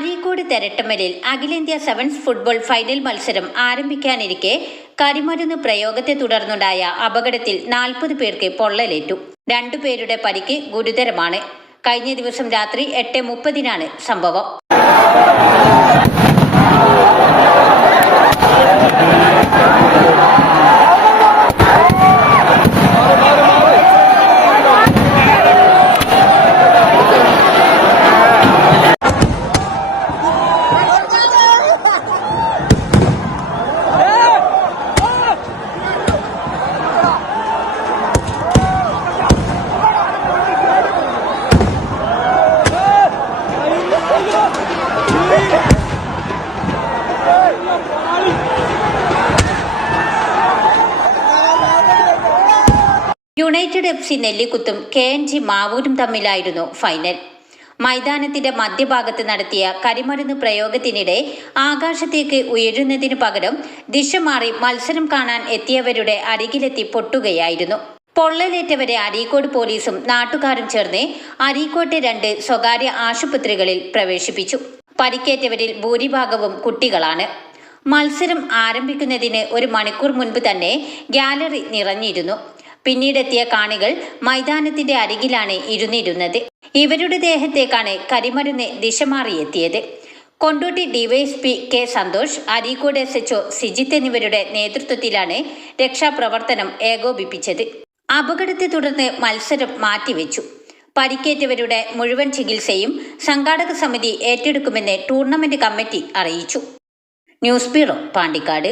അരീക്കോട് തെരട്ടമലിൽ അഖിലേന്ത്യാ sevens football final മത്സരം ആരംഭിക്കാനിരിക്കെ കരിമരുന്ന് പ്രയോഗത്തെ തുടർന്നുണ്ടായ അപകടത്തിൽ നാൽപ്പത് പേർക്ക് പൊള്ളലേറ്റു. രണ്ടുപേരുടെ പരിക്ക് ഗുരുതരമാണ്. കഴിഞ്ഞ ദിവസം രാത്രി എട്ട് മുപ്പതിനാണ് സംഭവം. യുണൈറ്റഡ് എഫ് സി നെല്ലിക്കുത്തും കെ എൻ ജി മാവൂരും തമ്മിലായിരുന്നു ഫൈനൽ. മൈതാനത്തിന്റെ മധ്യഭാഗത്ത് നടത്തിയ കരിമരുന്ന് പ്രയോഗത്തിനിടെ ആകാശത്തേക്ക് ഉയരുന്നതിനു പകരം ദിശ മാറി മത്സരം കാണാൻ എത്തിയവരുടെ അരികിലെത്തി പൊട്ടുകയായിരുന്നു. പൊള്ളലേറ്റവരെ അരീക്കോട് പോലീസും നാട്ടുകാരും ചേർന്ന് അരീക്കോട്ടെ രണ്ട് സ്വകാര്യ ആശുപത്രികളിൽ പ്രവേശിപ്പിച്ചു. പരിക്കേറ്റവരിൽ ഭൂരിഭാഗവും കുട്ടികളാണ്. മത്സരം ആരംഭിക്കുന്നതിന് ഒരു മണിക്കൂർ മുൻപ് തന്നെ ഗാലറി നിറഞ്ഞിരുന്നു. പിന്നീടെത്തിയ കാണികൾ മൈതാനത്തിന്റെ അരികിലാണ് ഇരുന്നിരുന്നത്. ഇവരുടെ ദേഹത്തേക്കാണ് കരിമരുന്ന് ദിശമാറിയെത്തിയത്. Kondotty DYSP K Santhosh Areekode S HO Sijith എന്നിവരുടെ നേതൃത്വത്തിലാണ് രക്ഷാപ്രവർത്തനം ഏകോപിപ്പിച്ചത്. അപകടത്തെ തുടർന്ന് മത്സരം മാറ്റിവെച്ചു. പരിക്കേറ്റവരുടെ മുഴുവൻ ചികിത്സയും സംഘാടക സമിതി ഏറ്റെടുക്കുമെന്ന് ടൂർണമെന്റ് കമ്മിറ്റി അറിയിച്ചു. News bureau Pandikkad.